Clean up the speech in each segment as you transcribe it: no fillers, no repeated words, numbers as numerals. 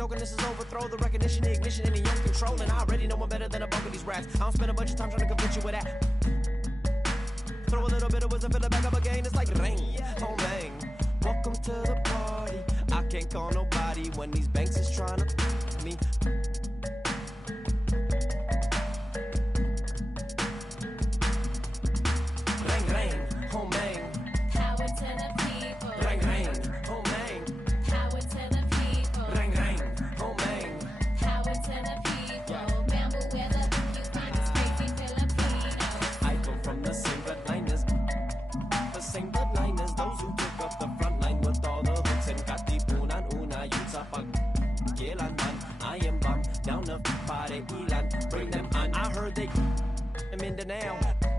joking, this is overthrow. The recognition, the ignition, and the young control. And I already know I'm better than a bunk of these raps. I don't spend a bunch of time trying to convince you with that. Throw a little bit of wisdom, fill it back up again. It's like rain, oh man. Welcome to the party. I can't call nobody when these banks is trying to me. Rain, rain, oh man. Power to the people. Rain, rain, oh man. Power to the people. Rain, rain, oh man. Power to the people. Bamboo weather, you find us crazy Filipinos. I come from the same bloodliners. The same bloodliners. Those who took up the front line with all the hooks and katipunan una. Yun sa pag-kilanman. I am bomb down the party ilan. Bring them on. I heard they them in the now.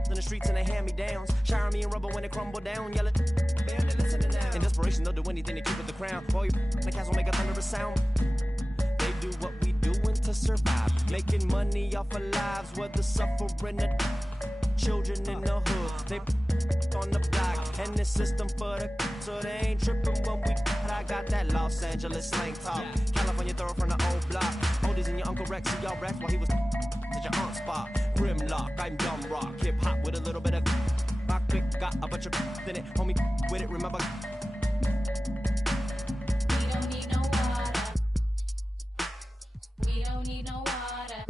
In the streets and they hand me downs. Shower me in rubber when they crumble down. Yelling, they're listening now. In desperation, they'll do anything to keep it the crown. Boy, the cats will make a thunderous sound. They do what we doing to survive. Making money off of lives, whether suffering or children in the hood. They on the block and the system for the so they ain't tripping when we. I got that Los Angeles slang talk. California throw from the old block. Oldies and your Uncle Rex, see y'all Rex while he was at your aunt's spot. Grimlock, I'm dumb rock. Hip hop with a little bit of rock quick. Got a bunch of in it, homie with it. Remember. We don't need no water. We don't need no water.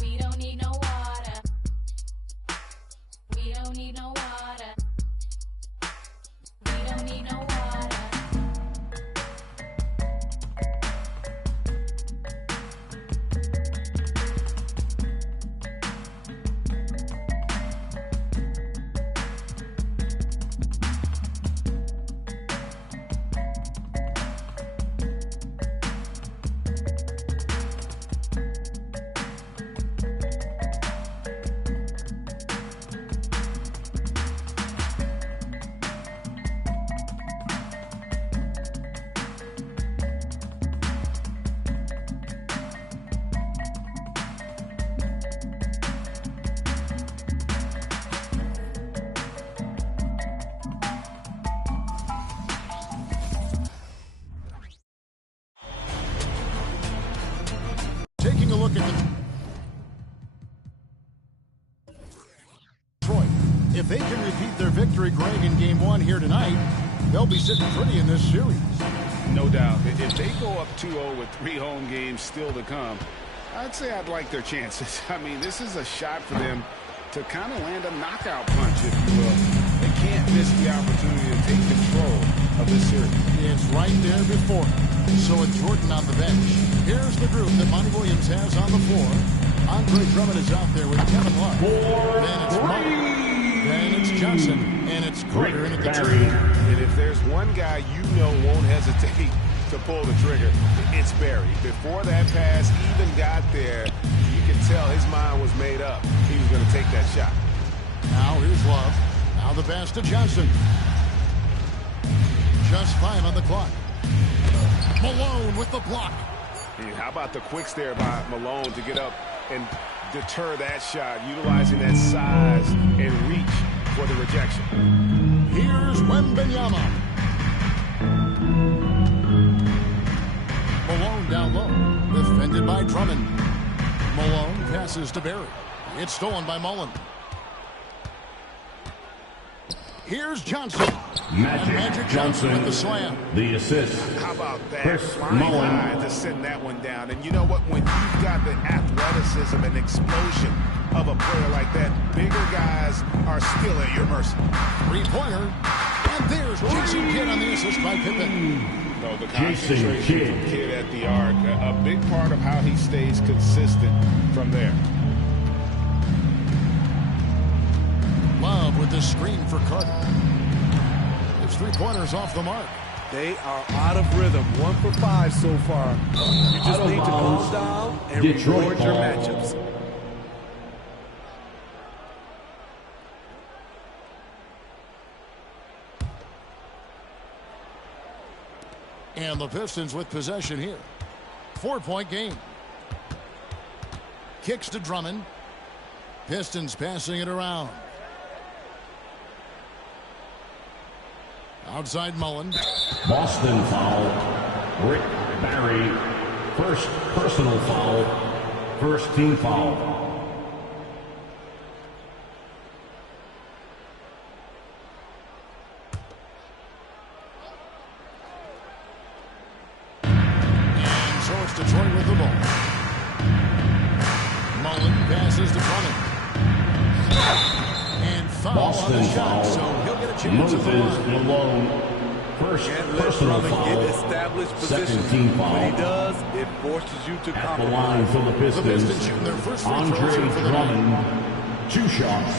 We don't need no water. We don't need no water. We don't need no water. Taking a look at Detroit. If they can repeat their victory, Greg, in Game 1 here tonight, they'll be sitting pretty in this series. No doubt. If they go up 2-0 with 3 home games still to come, I'd say I'd like their chances. I mean, this is a shot for them to kind of land a knockout punch, if you will. They can't miss the opportunity to take control of this series. It's right there before them. So with Jordan on the bench, here's the group that Monty Williams has on the floor. Andre Drummond is out there with Kevin Love. Then it's Martin. Then it's Johnson. And it's Carter in at the tree. And if there's one guy you know won't hesitate to pull the trigger, it's Barry. Before that pass even got there, you can tell his mind was made up. He was going to take that shot. Now here's Love. Now the pass to Johnson. Just 5 on the clock. Malone with the block. How about the quicks there by Malone to get up and deter that shot, utilizing that size and reach for the rejection. Here's Wembanyama. Malone down low. Defended by Drummond. Malone passes to Barry. It's stolen by Mullen. Here's Johnson. Magic Johnson with the slam. The assist. How about that? Chris Flying Mullen. high to send that one down. And you know what? When you've got the athleticism and explosion of a player like that, bigger guys are still at your mercy. Three-pointer. And there's Jason Kidd on the assist by Pippen. No, the Jason concentration from Kidd at the arc. A big part of how he stays consistent from there. Love with the screen for Carter. His three-pointers off the mark. They are out of rhythm. 1 for 5 so far. You just need to calm down and reward your matchups. And the Pistons with possession here. 4-point game. Kicks to Drummond. Pistons passing it around. Outside Mullen. Boston foul. Rick Barry, first personal foul, first team foul. So it's Detroit with the ball. Mullen passes to Drummond. And foul Boston on the shot, foul. so he'll get a chance at the Moses line. Malone, first Can't let personal Drummond get foul, established second position. team When foul. he does, it forces you to At the compromise. line for the The Pistons Pistons, shooting their first free throws Andre here for the night. Drummond, 2 shots.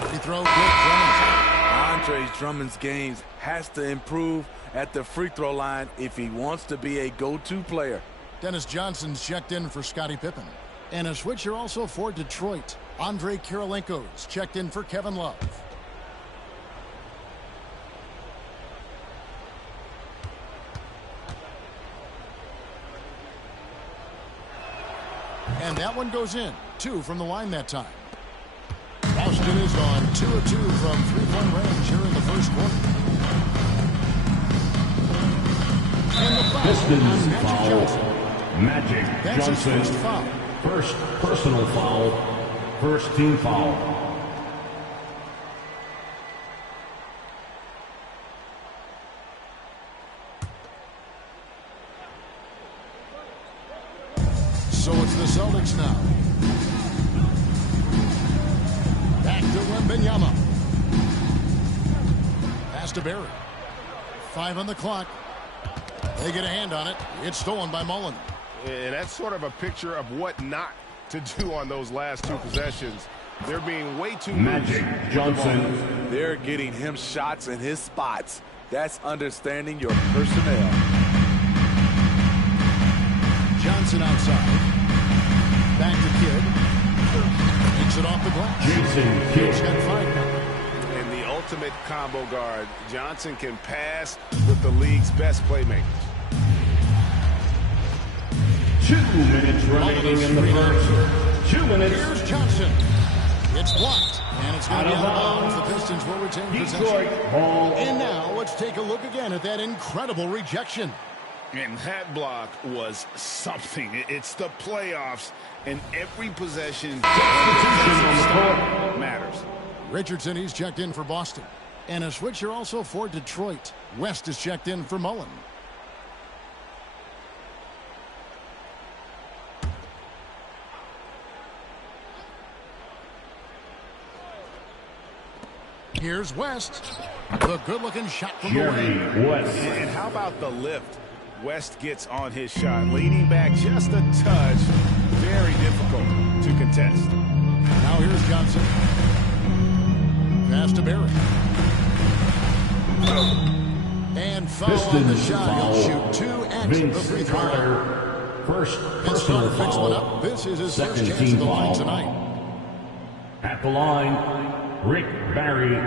Free throw, good. Drummond. Andre Drummond's games has to improve at the free throw line if he wants to be a go-to player. Dennis Johnson's checked in for Scottie Pippen. And a switcher also for Detroit. Andre Kirilenko's checked in for Kevin Love. And that one goes in. 2 from the line that time. Boston is on 2 of 2 from three-point range here in the first quarter. And the foul Pistons on Magic foul, Johnson. Magic That's his Johnson, first foul. first personal foul, first team foul. So it's the Celtics now. Back to Wembanyama. Pass to Barry. 5 on the clock. They get a hand on it. It's stolen by Mullen. And that's sort of a picture of what not to do on those last 2 possessions. They're being way too Magic loose. Johnson, They're getting him shots in his spots. That's understanding your personnel. Johnson outside. Back to Kidd. Takes it off the glass. Jason Kidd's Kidd, got 5 now. And the ultimate combo guard. Johnson can pass with the league's best playmakers. 2 minutes remaining in the first. 2 minutes. Here's Johnson. It's blocked. And it's going to be out of bounds. The Pistons will retain Detroit possession. ball. And now let's take a look again at that incredible rejection. And that block was something. It's the playoffs, and every possession matters. Richardson, he's checked in for Boston. And a switcher also for Detroit. West is checked in for Mullen. Here's West. The good-looking shot from the Jerry wing. West. And how about the lift West gets on his shot? Leaning back just a touch. Very difficult to contest. Now here's Johnson. Pass to Barry. And foul on the Pistons shot. foul. He'll shoot 2 at the Vince free throw. Carter, first Vince personal Carter picks one foul, up. This is his first second chance at team the line foul. tonight. At the line, Rick Barry.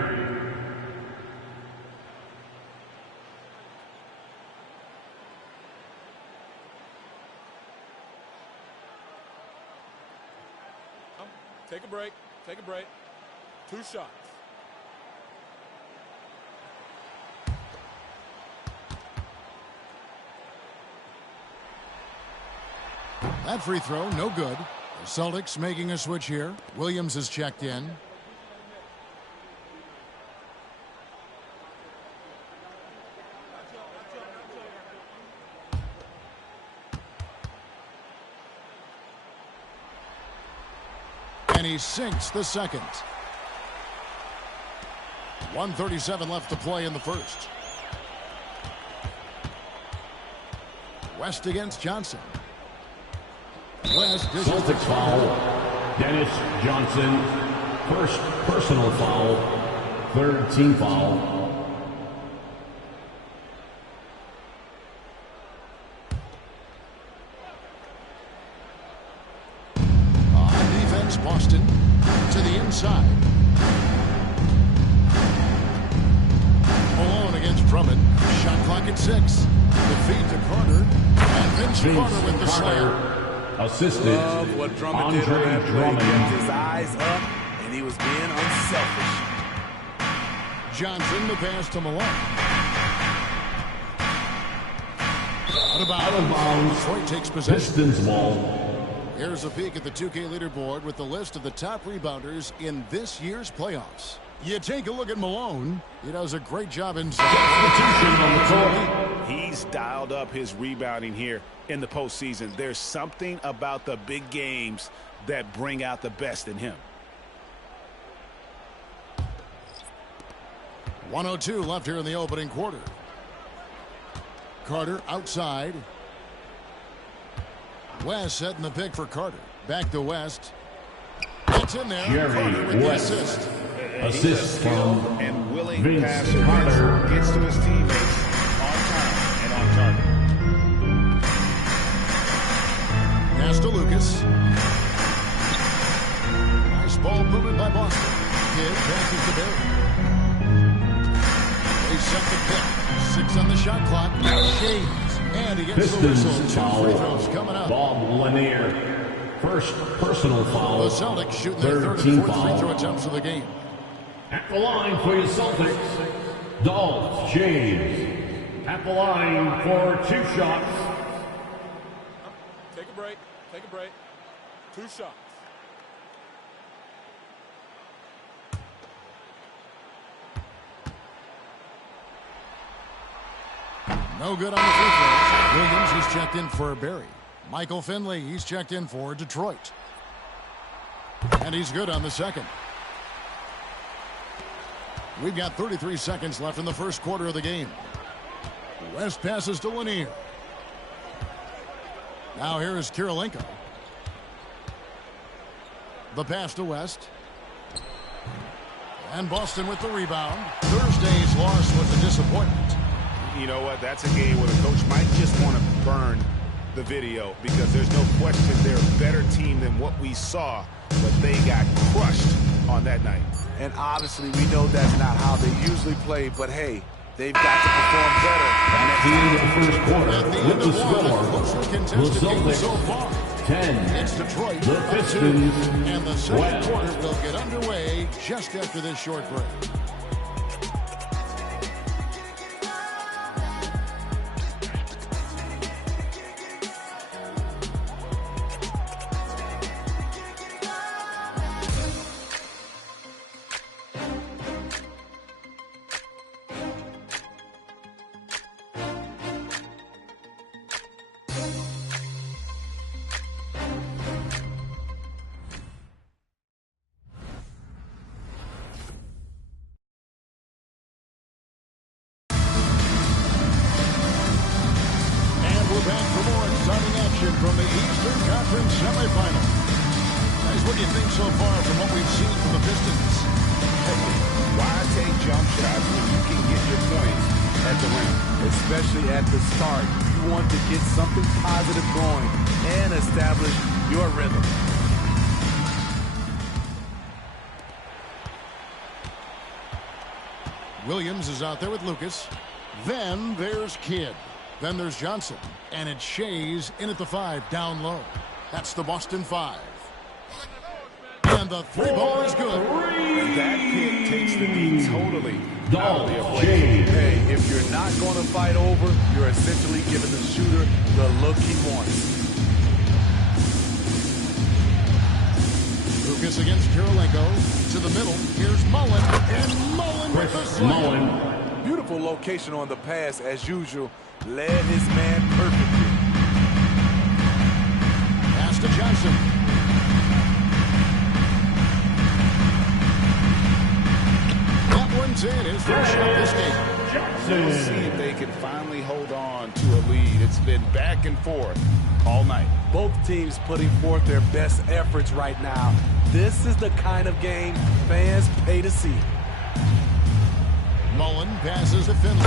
Take a break. Take a break. 2 shots. That free throw, no good. The Celtics making a switch here. Williams is checked in. And he sinks the second. 1:37 left to play in the first. West against Johnson. West dishes Celtics foul. Dennis Johnson, first personal foul, third team foul. On defense, Boston to the inside. Malone against Drummond. Shot clock at 6. The feed to Carter. And Vince Carter with the slam. assistant Love what Drummond did on that play. He kept his eyes up, and he was being unselfish. Johnson, the pass to Malone. Out of bounds. Detroit takes possession. Pistons ball. Here's a peek at the 2K leaderboard with the list of the top rebounders in this year's playoffs. You take a look at Malone. He does a great job inside. He's dialed up his rebounding here in the postseason. There's something about the big games that bring out the best in him. 1:02 left here in the opening quarter. Carter outside. West setting the pick for Carter. Back to West. It's in there. Jerry Carter with West. the assist. Assist from and willing Vince passer. Carter. Gets to his teammates on time and on target. Pass to Lucas. Nice ball movement by Boston. Kid passes to Barry. They set the pick. 6 on the shot clock. Shades. And he gets the whistle. Pistons 2 free throws foul. coming up. Bob Lanier. First personal foul. The Celtics shooting their third team and fourth free foul. throw attempts of the game. At the line for your Celtics, Dolph James. At the line for 2 shots. Take a break. Take a break. 2 shots. No good on the free throws. Williams, he's checked in for Barry. Michael Finley, he's checked in for Detroit. And he's good on the second. We've got 33 seconds left in the first quarter of the game. West passes to Lanier. Now here is Kirilenko. The pass to West. And Boston with the rebound. Thursday's loss was a disappointment. You know what? That's a game where the coach might just want to burn the video because there's no question they're a better team than what we saw, but they got crushed on that night. And obviously, we know that's not how they usually play, but hey, they've got to perform better. At the end of the first quarter, At the with end the of one, score, the closer the contested game so Celtics far. 10, It's Detroit the up 2, Pistons and the second 12. quarter will get underway just after this short break. From the Eastern Conference semifinal. Guys, what do you think so far from what we've seen from the Pistons? Why take jump shots when you can get your points at the rim? Especially at the start. You want to get something positive going and establish your rhythm. Williams is out there with Lucas. Then there's Kidd. Then there's Johnson. And it's Shays in at the 5, down low. That's the Boston 5. And the 3-ball is good. That pick takes the lead totally out of the Dolph equation. James. Hey, if you're not going to fight over, you're essentially giving the shooter the look he wants. Lucas against Kirilenko. To the middle. Here's Mullen. And Mullen with the slam. Mullen. Beautiful location on the pass, as usual. Led his man perfectly. Pass to Johnson. That one's in. His first shot this game. We'll see if they can finally hold on to a lead. It's been back and forth all night. Both teams putting forth their best efforts right now. This is the kind of game fans pay to see. Mullen passes to Finley.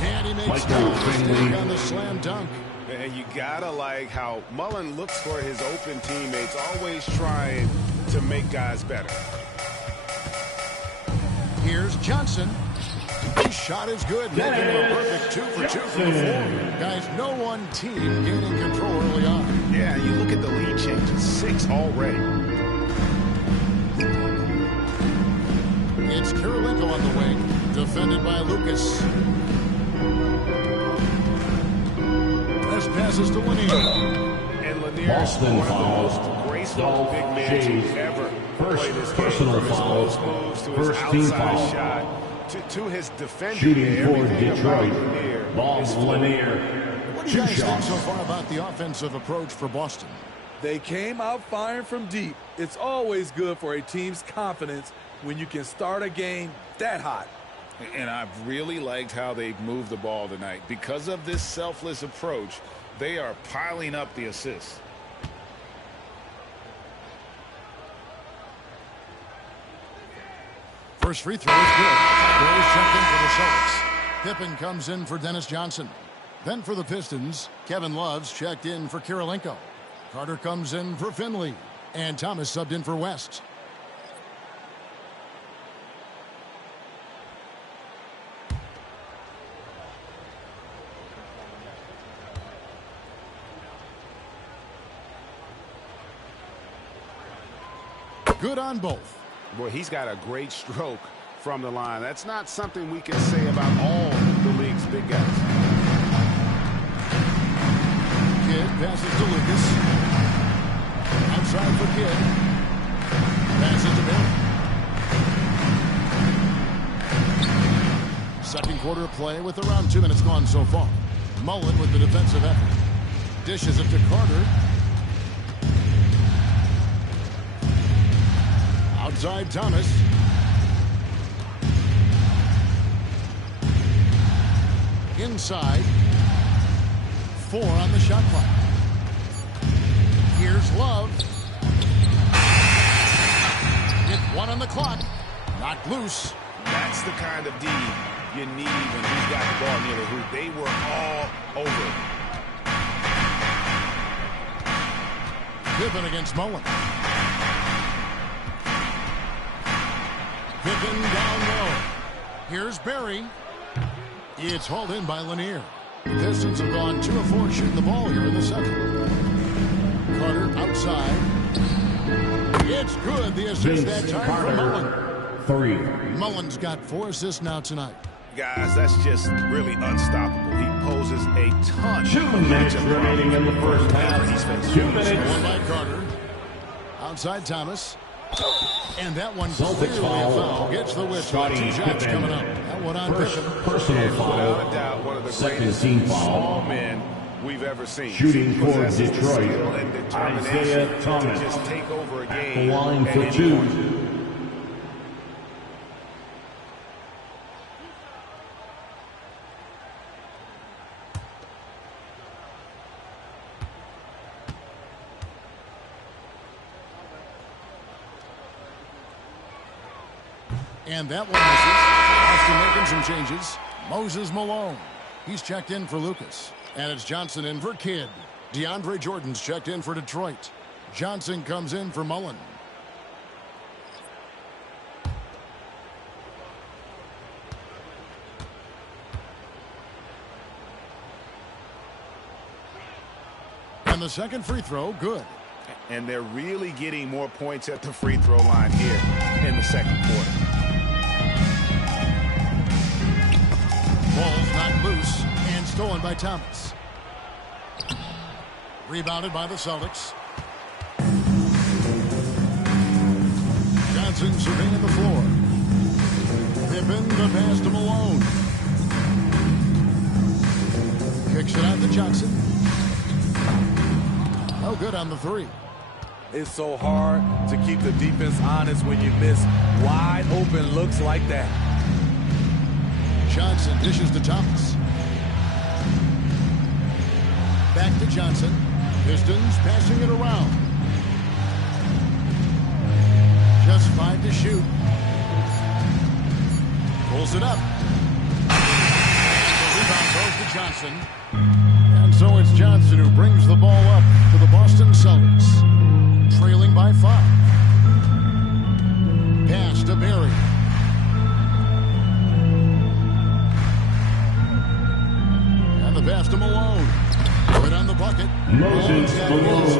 And he makes Michael the Finley. mistake on the slam dunk. And you gotta like how Mullen looks for his open teammates, always trying to make guys better. Here's Johnson. His shot is good, making it a perfect 2 for 2 from the floor. Guys, no one team gaining control early on. Yeah, you look at the lead changes, 6 already. It's Kirilenko on the wing, defended by Lucas. Press passes to Lanier. And Lanier is one of the most graceful big men ever play this game. Personal From his foul. post moves to First his team outside foul. shot to his defending. Shooting for Everything about Detroit. Lanier Ball is Lanier. What do you guys think so far about the offensive approach for Boston? They came out firing from deep. It's always good for a team's confidence when you can start a game that hot. And I've really liked how they've moved the ball tonight. Because of this selfless approach, they are piling up the assists. First free throw is good. Barry's checked in for the Celtics. Pippen comes in for Dennis Johnson. Then for the Pistons, Kevin Love's checked in for Kirilenko. Carter comes in for Finley. And Thomas subbed in for West. Good on both. Boy, he's got a great stroke from the line. That's not something we can say about all the league's big guys. Kidd passes to Lucas. Outside for Kidd. Passes to Barry. Second quarter play with around 2 minutes gone so far. Mullen with the defensive effort. Dishes it to Carter. Outside Thomas. Inside. 4 on the shot clock. Here's Love. With 1 on the clock. Knocked loose. That's the kind of D you need when he's got the ball near the hoop. They were all over it. Pippen against Mullen. Pippen down low. Here's Barry. It's hauled in by Lanier. The Pistons have gone 2 of 4 shooting the ball here in the second. Carter outside. It's good. The assist that time from Mullen. 3. Mullen's got 4 assists now tonight. Guys, that's just really unstoppable. He poses a ton. 2 minutes remaining in the first half. 2 minutes. One by Carter. Outside Thomas. And that one Celtics clearly a foul. foul. Gets the whistle. Scottie 2 shots Pippen. coming up. That one on First Pippen. personal Without a foul. doubt, one of the Second greatest team small foul. men we've ever seen. Shooting for Possesses the Detroit. skill and determination Isaiah Thomas. to just take over a The game. line at for any 2. point. And that one misses. Boston making some changes. Moses Malone. He's checked in for Lucas. And it's Johnson in for Kidd. DeAndre Jordan's checked in for Detroit. Johnson comes in for Mullen. And the second free throw, good. And they're really getting more points at the free throw line here in the second quarter. Ball's knocked loose and stolen by Thomas. Rebounded by the Celtics. Johnson surveying the floor. Pippen the pass to Malone. Kicks it out to Johnson. No good on the 3. It's so hard to keep the defense honest when you miss wide open looks like that. Johnson dishes to Thomas. Back to Johnson. Pistons passing it around. Just 5 to shoot. Pulls it up. The rebound goes to Johnson. And so it's Johnson who brings the ball up for the Boston Celtics. Trailing by 5. Pass to Barry. And the pass to Malone. Put on the bucket. Moses Malone.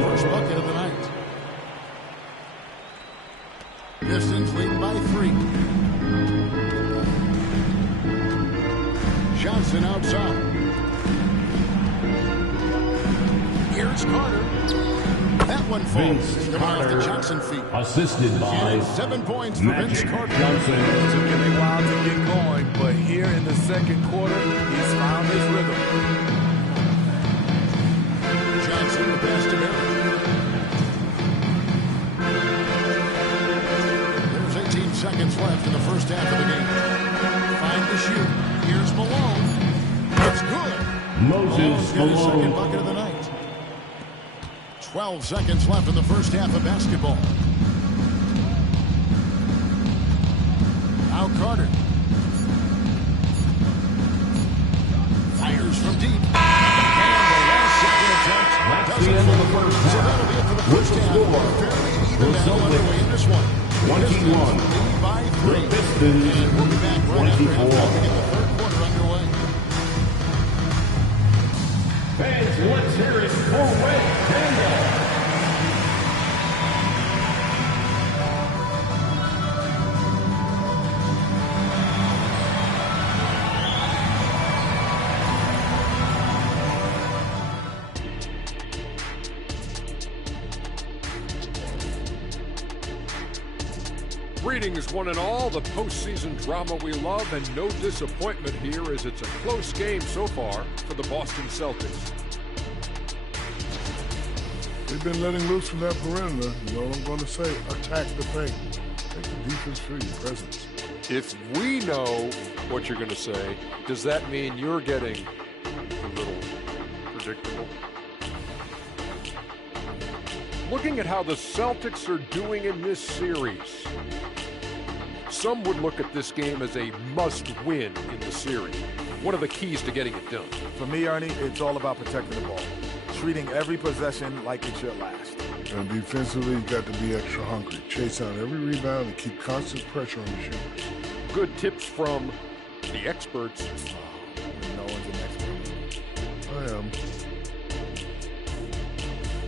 Pistons leading by 3. Johnson outside. Here's Carter. That one falls. Coming off the Johnson feet. Assisted by And it's 7 points for Vince Magic Carter. Johnson. It took him a while to get going, but here in the second quarter, he's found his rhythm. Johnson, the pass to Barrett. There's 18 seconds left in the first half of the game. 5 to shoot. Here's Malone. It's good. Moses Got his second Malone. bucket of the night. 12 seconds left in the first half of basketball. Now Carter. Fires from deep. And the last second attempt That's the end of the first So that'll be it for the half. With first the half. score, Fairly even the battle underway in this one. 21. Pistons lead by 3. The Pistons, And we'll be back right after 24. halftime to get the third quarter underway. Fans, let's hear it for Red Daniel. Greetings, one and all. The postseason drama we love, and no disappointment here as it's a close game so far for the Boston Celtics. They've been letting loose from that perimeter. You know what I'm going to say? Attack the paint. Take the defense for your presence. If we know what you're going to say, does that mean you're getting a little predictable? Looking at how the Celtics are doing in this series, some would look at this game as a must-win in the series. What are the keys to getting it done? For me, Ernie, it's all about protecting the ball. Treating every possession like it should last. And defensively, you got to be extra hungry. Chase out every rebound and keep constant pressure on the shooters. Good tips from the experts. No one's an expert. I am.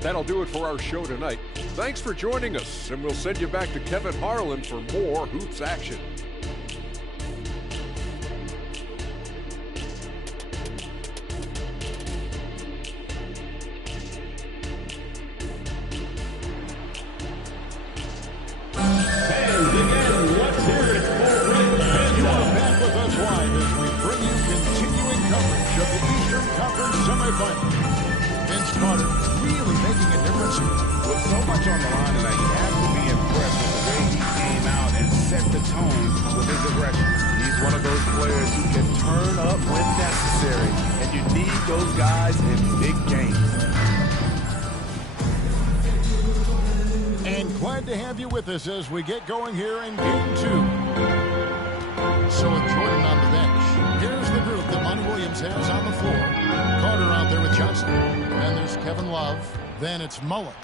That'll do it for our show tonight. Thanks for joining us, and we'll send you back to Kevin Harlan for more Hoops action. And again, let's hear it for Red Daniel. You are back with us live as we bring you continuing coverage of the Eastern Conference semifinals. Vince Carter really making a difference here. With so much on the line tonight, you have to be impressed with the way he came out and set the tone with his aggression. He's one of those players who can turn up when necessary, and you need those guys in big games. And glad to have you with us as we get going here in Game 2. So with Jordan on the bench, here's the group that Monty Williams has on the floor. Carter out there with Johnson. Then there's Kevin Love. Then it's Mullen.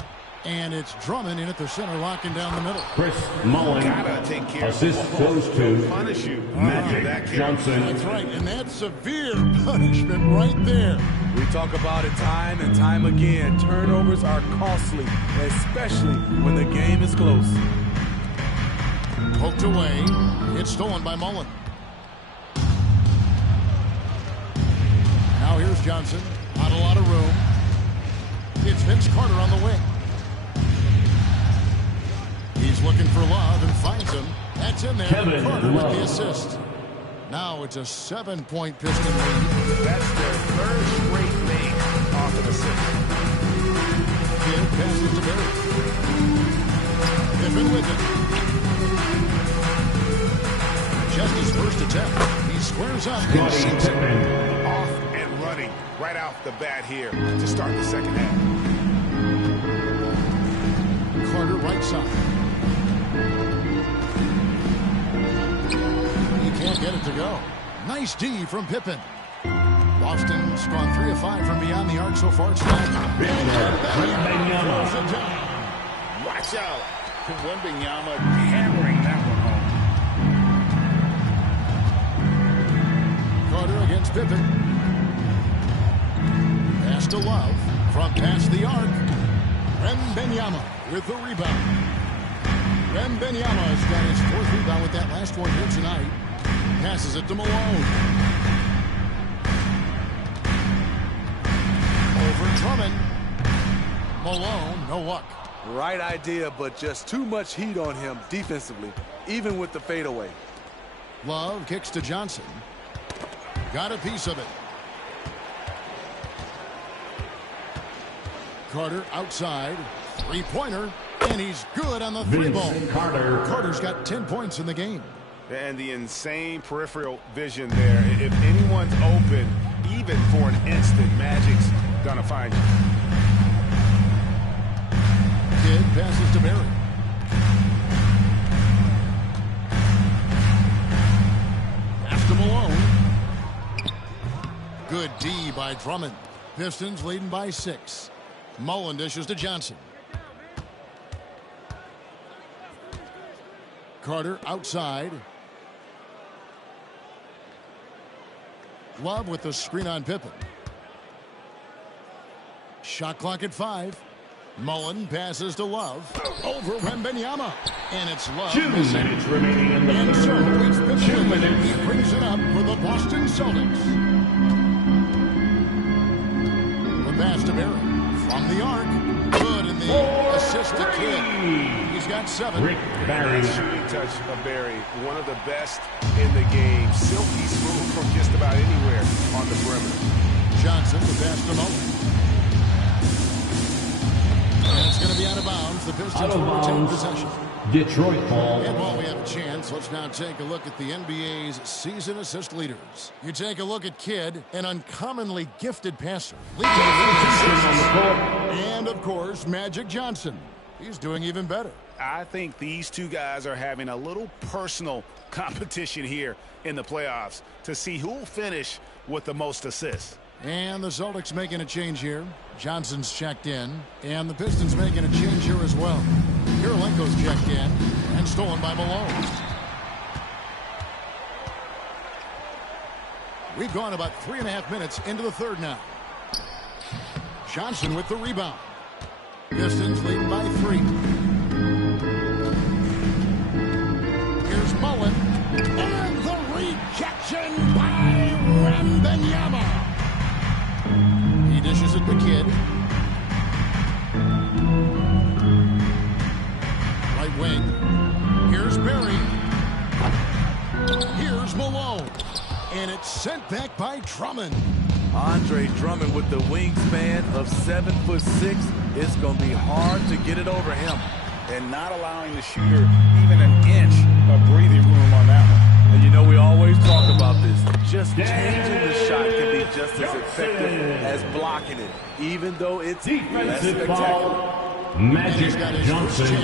And it's Drummond in at the center, locking down the middle. Chris Mullen. Gotta take care Assist of the goes to punish you. Magic That kid. Johnson. That's right, and that's severe punishment right there. We talk about it time and time again. Turnovers are costly, especially when the game is close. Poked away. It's stolen by Mullen. Now here's Johnson. Not a lot of room. It's Vince Carter on the wing. He's looking for Love and finds him. That's in there. Kevin Carter with Love. the assist. Now it's a 7-point Piston lead. That's their third straight lead off of the system. Kid passes to Barry. Pippen with it. Just his first attempt. He squares up. and Scottie sinks it. Pippen. Off and running right off the bat here to start the second half. Carter right side. He can't get it to go. Nice D from Pippen. Boston's gone 3 of 5 from beyond the arc so far tonight. Wembanyama. Throws it down. Watch out. Wembanyama hammering that one home. Carter against Pippen. Pass to Love. From past the arc. Wembanyama with the rebound. Wembanyama's got his 4th rebound with that last one here tonight. Passes it to Malone. Over Drummond. Malone, no luck. Right idea, but just too much heat on him defensively, even with the fadeaway. Love kicks to Johnson. Got a piece of it. Carter outside. Three-pointer. And he's good on the three ball. Carter's got 10 points in the game. And the insane peripheral vision there. If anyone's open, even for an instant, Magic's going to find you. Kidd passes to Barry. Pass to Malone. Good D by Drummond. Pistons leading by 6. Mullen dishes to Johnson. Carter outside. Love with the screen on Pippen. Shot clock at 5. Mullen passes to Love. Over Wembanyama. And it's Love. 2 minutes remaining in the and so it's third. Pippen. 2 minutes. He brings it up for the Boston Celtics. The pass to Barry. From the arc. Good in the assist to Kidd. He's got 7. Rick Barry. That shooting touch of Barry, one of the best in the game. Silky smooth from just about anywhere on the perimeter. Johnson, the pass to Mullen. And it's going to be out of bounds. The Pistons will retain possession. Detroit ball. And while we have a chance, let's now take a look at the NBA's season assist leaders. You take a look at Kidd, an uncommonly gifted passer. And, of course, Magic Johnson. He's doing even better. I think these two guys are having a little personal competition here in the playoffs to see who will finish with the most assists. And the Celtics making a change here. Johnson's checked in. And the Pistons making a change here as well. Kirilenko's checked in. And stolen by Malone. We've gone about 3.5 minutes into the third now. Johnson with the rebound. Pistons leading by 3. Here's Mullen. And the rejection by Wembanyama. He dishes it to Kidd. Right wing. Here's Barry. Here's Malone. And it's sent back by Drummond. Andre Drummond with the wingspan of 7'6". It's going to be hard to get it over him. And not allowing the shooter even an inch of breathing room on that one. And you know, we always talk about this. Just changing the shot can be just as effective as blocking it, even though it's less spectacular. Magic Johnson.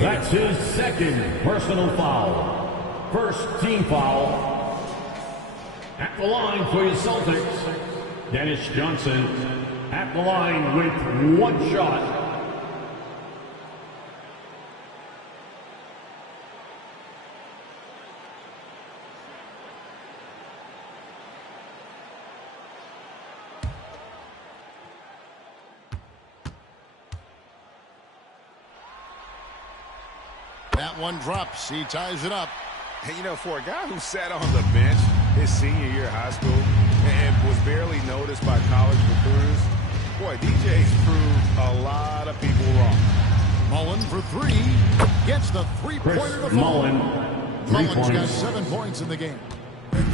That's his second personal foul. First team foul. At the line for your Celtics, Dennis Johnson. At the line with 1 shot. That one drops. He ties it up. And, you know, for a guy who sat on the bench his senior year of high school and was barely noticed by college recruiters, boy, DJ's proved a lot of people wrong. Mullen for 3. Gets the three-pointer to Mullen. Mullen's got 7 points in the game.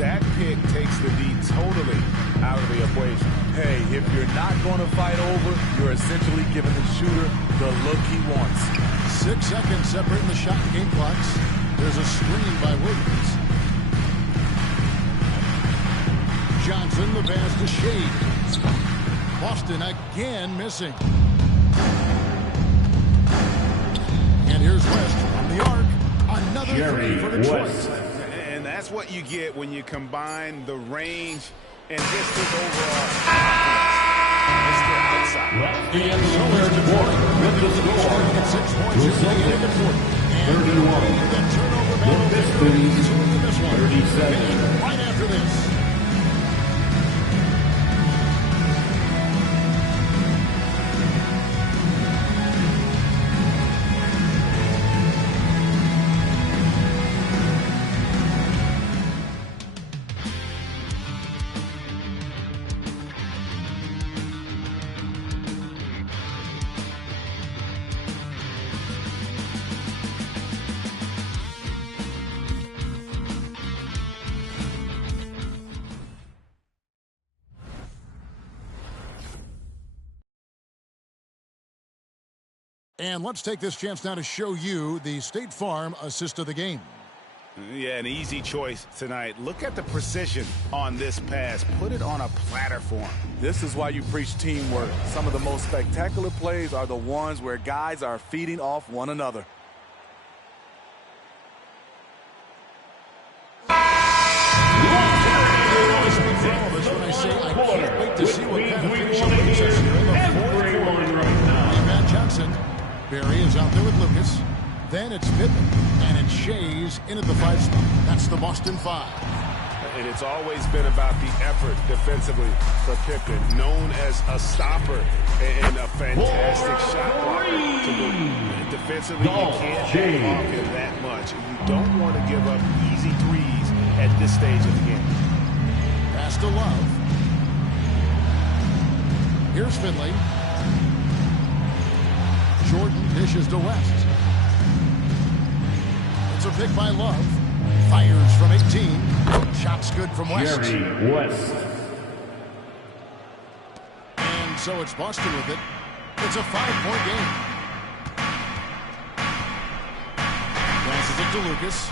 That pick takes the D totally out of the equation. Hey, if you're not going to fight over, you're essentially giving the shooter the look he wants. 6 seconds separating the shot and game clocks. There's a screen by Williams. Johnson, the pass to Shade. Boston again missing. And here's West from the arc. Another Jerry three for Detroit. West. And that's what you get when you combine the range and just his overall confidence. It's the outside. That's the end of the third quarter. With the score, 6 points the in the end of the fourth. Celtics 31. The turnover battle The Pistons in this one. 37. And right after this. And let's take this chance now to show you the State Farm assist of the game. Yeah, an easy choice tonight. Look at the precision on this pass. Put it on a platter for him. This is why you preach teamwork. Some of the most spectacular plays are the ones where guys are feeding off one another. Barry is out there with Lucas. Then it's Pittman, and it's Shays in at the 5 spot. That's the Boston 5. And it's always been about the effort defensively for Pittman, known as a stopper and a fantastic shot blocker to boot. Defensively, you can't block him that much. You don't want to give up easy threes at this stage of the game. Pass to Love. Here's Finley. Jordan dishes to West. It's a pick by Love. Fires from 18. Shots good from West. Jerry West. And so it's Boston with it. It's a 5-point game. Passes it to Lucas.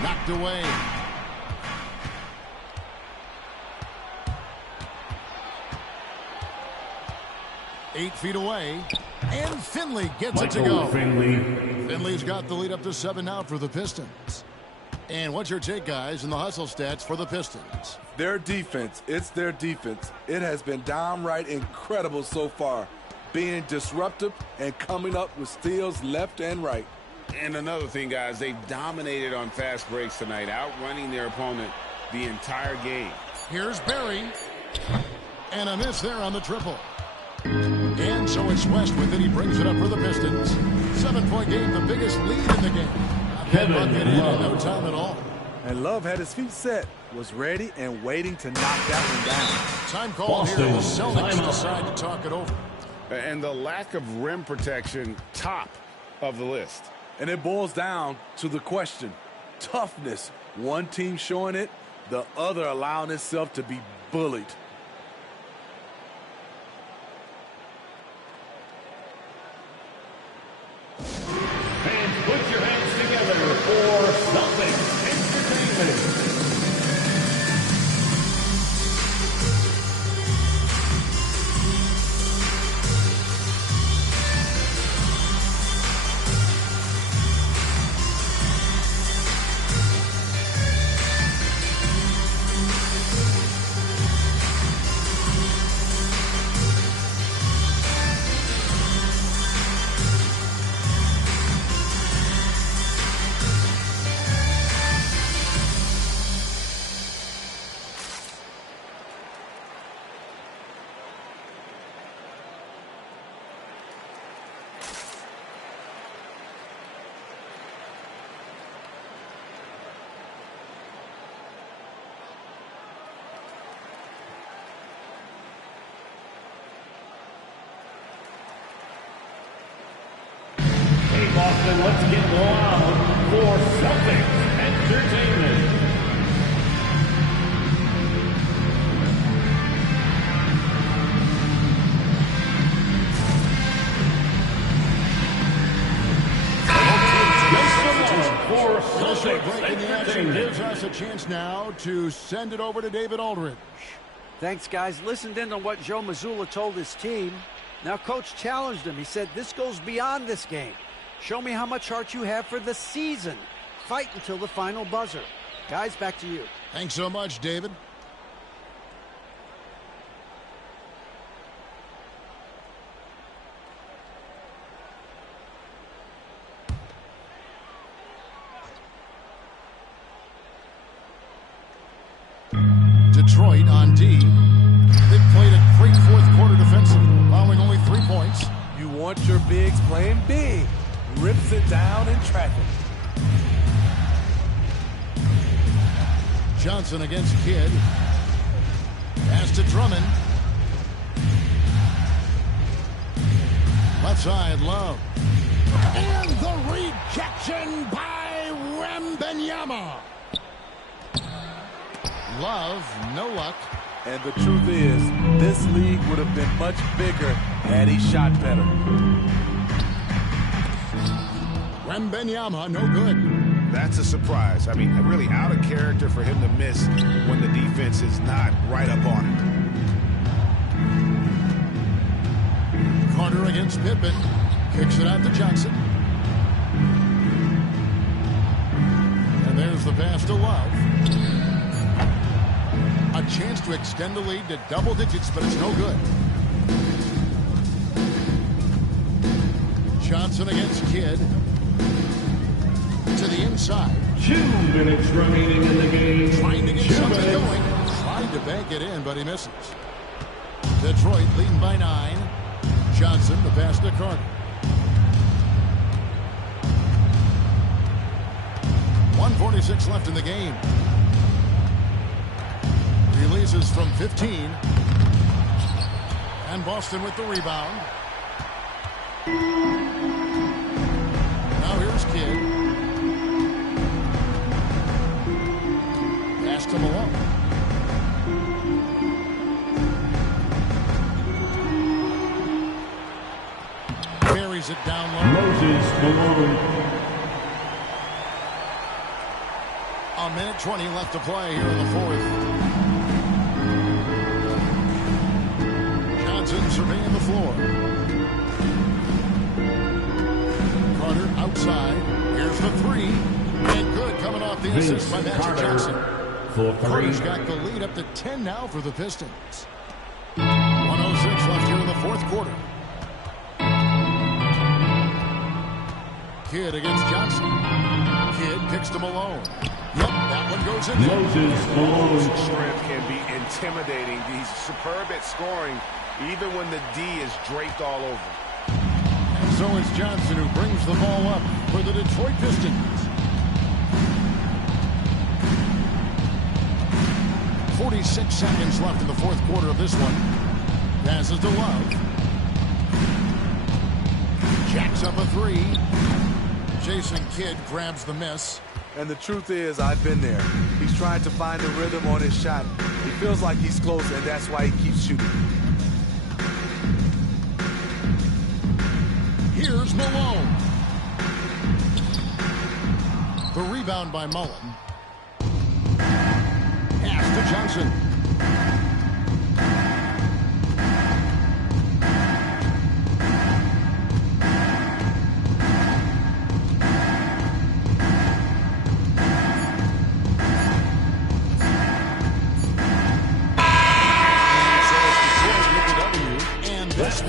Knocked away. 8 feet away, and Finley gets it to go. Finley's got the lead up to 7 now for the Pistons. And what's your take, guys, in the hustle stats for the Pistons? Their defense, it's their defense. It has been downright incredible so far, being disruptive and coming up with steals left and right. And another thing, guys, they've dominated on fast breaks tonight, outrunning their opponent the entire game. Here's Barry, and a miss there on the triple. And so it's West with it. He brings it up for the Pistons. 7-point game, the biggest lead in the game. Kevin in no time at all. And Love had his feet set, was ready and waiting to knock that one down. Time call here. The Celtics decide to talk it over. And the lack of rim protection, top of the list. And it boils down to the question. Toughness. One team showing it, the other allowing itself to be bullied. Put your hands together for Celtics Entertainment. Boston, let's get loud for Celtics Entertainment. For Celtics Entertainment. Gives us a chance now to send it over to David Aldridge. Thanks, guys. Listened in on what Joe Mazzulla told his team. Now, Coach challenged him. He said, this goes beyond this game. Show me how much heart you have for the season. Fight until the final buzzer. Guys, back to you. Thanks so much, David. Detroit on D. They've played a great fourth quarter defensively, allowing only 3 points. You want your bigs playing big. Rips it down in traffic. Johnson against Kidd. Pass to Drummond. Left side, Love. And the rejection by Wembanyama. Love, no luck. And the truth is, this league would have been much bigger had he shot better. Wembanyama, no good. That's a surprise. I mean, really out of character for him to miss when the defense is not right up on it. Carter against Pippen. Kicks it out to Johnson. And there's the pass to Love. A chance to extend the lead to double digits, but it's no good. Johnson against Kidd. To the inside. 2 minutes remaining in the game. Trying to get something going. Trying to bank it in, but he misses. Detroit leading by 9. Johnson, the pass to Carter. 1:46 left in the game. Releases from 15. And Boston with the rebound. Now here's Kidd. Pass to Malone. Carries it down low. Moses Malone. A minute 20 left to play here in the fourth. Johnson surveying the floor. Carter outside. Here's the three. And good, coming off the assist by Magic Johnson. Carter's got the lead up to 10 now for the Pistons. 1:06 left here in the fourth quarter. Kidd against Johnson. Kidd kicks to Malone. Yep, that one goes in there. Moses Malone. Strength can be intimidating. He's superb at scoring, even when the D is draped all over. And so is Johnson, who brings the ball up for the Detroit Pistons. 46 seconds left in the fourth quarter of this one. Passes to Love. Jacks up a three. Jason Kidd grabs the miss. And the truth is, I've been there. He's trying to find a rhythm on his shot. He feels like he's close, and that's why he keeps shooting. Here's Malone. The rebound by Mullen. Pass to Johnson.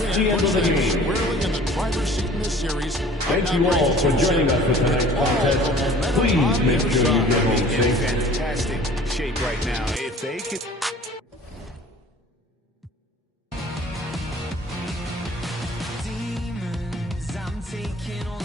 Squarely in the driver's seat in this series. Thank you all for joining us for tonight's contest. Please make sure you get home safe. Fantastic shape right now. If they can. Demons, I'm taking on